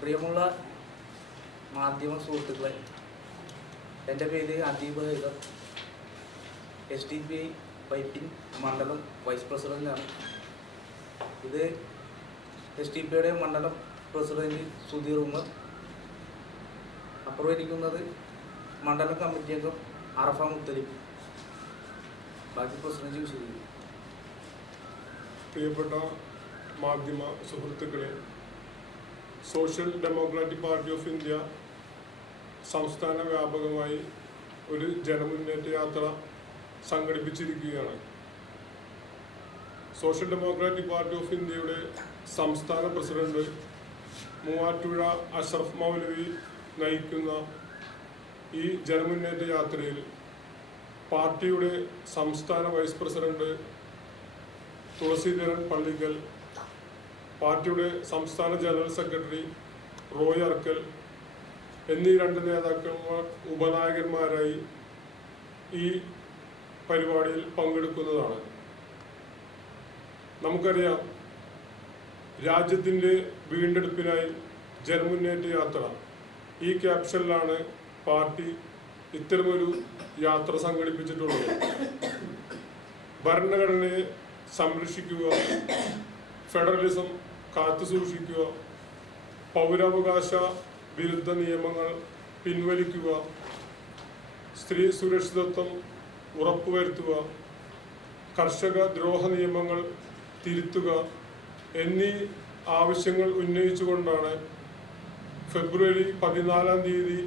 പ്രിയമുള്ള മാധ്യമ സുഹൃത്തുക്കളെ, എൻ്റെ പേര് അദീബ് ഹൈദർ, SDPI പൈപ്പിംഗ് മണ്ഡലം വൈസ് പ്രസിഡൻ്റാണ്. ഇത് SDPIയുടെ മണ്ഡലം പ്രസിഡന്റ് സുധീർ ഉമർ. അപ്പുറം ഇരിക്കുന്നത് മണ്ഡലം കമ്മിറ്റി അംഗം അറഫ മുത്തലിബ്. ബാക്കി പ്രസിഡന്റ് വിശദീകരിക്കും. പ്രിയപ്പെട്ട മാധ്യമ സുഹൃത്തുക്കളെ, social democratic party of India സംസ്ഥാന വ്യാപകമായി ഒരു ജനമുന്നേറ്റ യാത്ര സംഘടിപ്പിച്ചിരിക്കുകയാണ്. സോഷ്യൽ ഡെമോക്രാറ്റിക് പാർട്ടി ഓഫ് ഇന്ത്യയുടെ സംസ്ഥാന പ്രസിഡന്റ് മൂവാറ്റുപുഴ അഷ്റഫ് മൗലവി നയിക്കുന്ന ഈ ജനമുന്നേറ്റ യാത്രയിൽ പാർട്ടിയുടെ സംസ്ഥാന വൈസ് പ്രസിഡന്റ് തുളസീധരൻ പള്ളിക്കൽ, പാർട്ടിയുടെ സംസ്ഥാന ജനറൽ സെക്രട്ടറി റോയ് അർക്കൽ എന്നീ രണ്ട് നേതാക്കന്മാർ ഉപനായകന്മാരായി ഈ പരിപാടിയിൽ പങ്കെടുക്കുന്നതാണ്. നമുക്കറിയാം, രാജ്യത്തിൻ്റെ വീണ്ടെടുപ്പിനായി ജനമുന്നേറ്റ യാത്ര, ഈ ക്യാപ്ഷനിലാണ് പാർട്ടി ഇത്തരമൊരു യാത്ര സംഘടിപ്പിച്ചിട്ടുള്ളത്. ഭരണഘടനയെ സംരക്ഷിക്കുക, ഫെഡറലിസം കാത്തുസൂക്ഷിക്കുക, പൗരാവകാശ വിരുദ്ധ നിയമങ്ങൾ പിൻവലിക്കുക, സ്ത്രീ സുരക്ഷിതത്വം ഉറപ്പുവരുത്തുക, കർഷക ദ്രോഹ നിയമങ്ങൾ തിരുത്തുക എന്നീ ആവശ്യങ്ങൾ ഉന്നയിച്ചുകൊണ്ടാണ് ഫെബ്രുവരി 14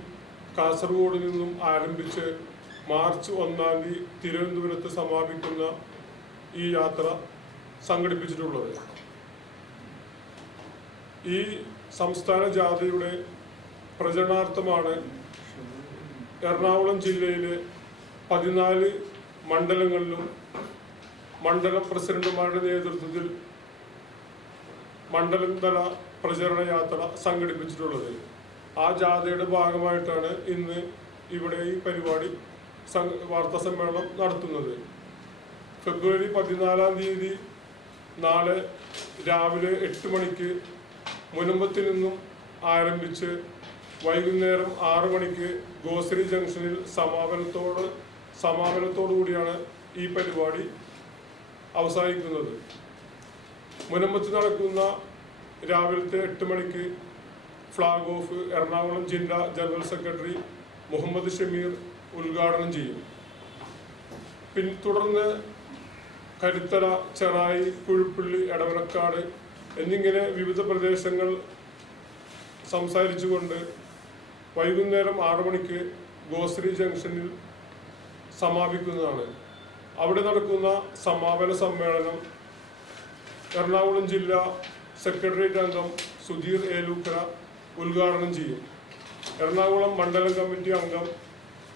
കാസർഗോഡ് നിന്നും ആരംഭിച്ച് മാർച്ച് 1 തിരുവനന്തപുരത്ത് സമാപിക്കുന്ന ഈ യാത്ര സംഘടിപ്പിച്ചിട്ടുള്ളത്. ഈ സംസ്ഥാന ജാഥയുടെ പ്രചരണാർത്ഥമാണ് എറണാകുളം ജില്ലയിലെ 14 മണ്ഡലങ്ങളിലും മണ്ഡലം പ്രസിഡന്റുമാരുടെ നേതൃത്വത്തിൽ മണ്ഡലം തല പ്രചരണ യാത്ര സംഘടിപ്പിച്ചിട്ടുള്ളത്. ആ ജാഥയുടെ ഭാഗമായിട്ടാണ് ഇന്ന് ഇവിടെ ഈ പരിപാടി വാർത്താ സമ്മേളനം നടത്തുന്നത്. ഫെബ്രുവരി 14 നാളെ രാവിലെ 8 മണിക്ക് മുനമ്പത്തിൽ നിന്നും ആരംഭിച്ച് വൈകുന്നേരം 6 മണിക്ക് ഗോശ്രീ ജംഗ്ഷനിൽ സമാപനത്തോടു കൂടിയാണ് ഈ പരിപാടി അവസാനിക്കുന്നത്. മുനമ്പത്ത് നടക്കുന്ന രാവിലത്തെ 8 മണിക്ക് ഫ്ലാഗ് ഓഫ് എറണാകുളം ജില്ലാ ജനറൽ സെക്രട്ടറി മുഹമ്മദ് ഷമീർ ഉദ്ഘാടനം ചെയ്യും. തുടർന്ന് കരുത്തല, ചെറായി, കുഴിപ്പള്ളി, എടവനക്കാട് എന്നിങ്ങനെ വിവിധ പ്രദേശങ്ങൾ സംസാരിച്ചുകൊണ്ട് വൈകുന്നേരം 6 മണിക്ക് ഗോശ്രീ ജംഗ്ഷനിൽ സമാപിക്കുന്നതാണ്. അവിടെ നടക്കുന്ന സമാപന സമ്മേളനം എറണാകുളം ജില്ലാ സെക്രട്ടേറിയറ്റ് അംഗം സുധീർ ഏലൂക്കര ഉദ്ഘാടനം ചെയ്യും. എറണാകുളം മണ്ഡലം കമ്മിറ്റി അംഗം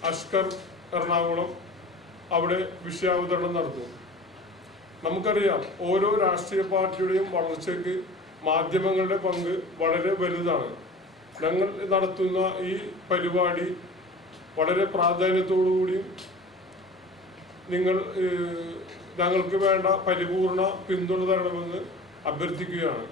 അഷ്കർ എറണാകുളം അവിടെ വിഷയാവതരണം നടത്തും. നമുക്കറിയാം, ഓരോ രാഷ്ട്രീയ പാർട്ടിയുടെയും വളർച്ചയ്ക്ക് മാധ്യമങ്ങളുടെ പങ്ക് വളരെ വലുതാണ്. ഞങ്ങൾ നടത്തുന്ന ഈ പരിപാടി വളരെ പ്രാധാന്യത്തോടുകൂടിയും ഞങ്ങൾക്ക് വേണ്ട പരിപൂർണ പിന്തുണ തരണമെന്ന് അഭ്യർത്ഥിക്കുകയാണ്.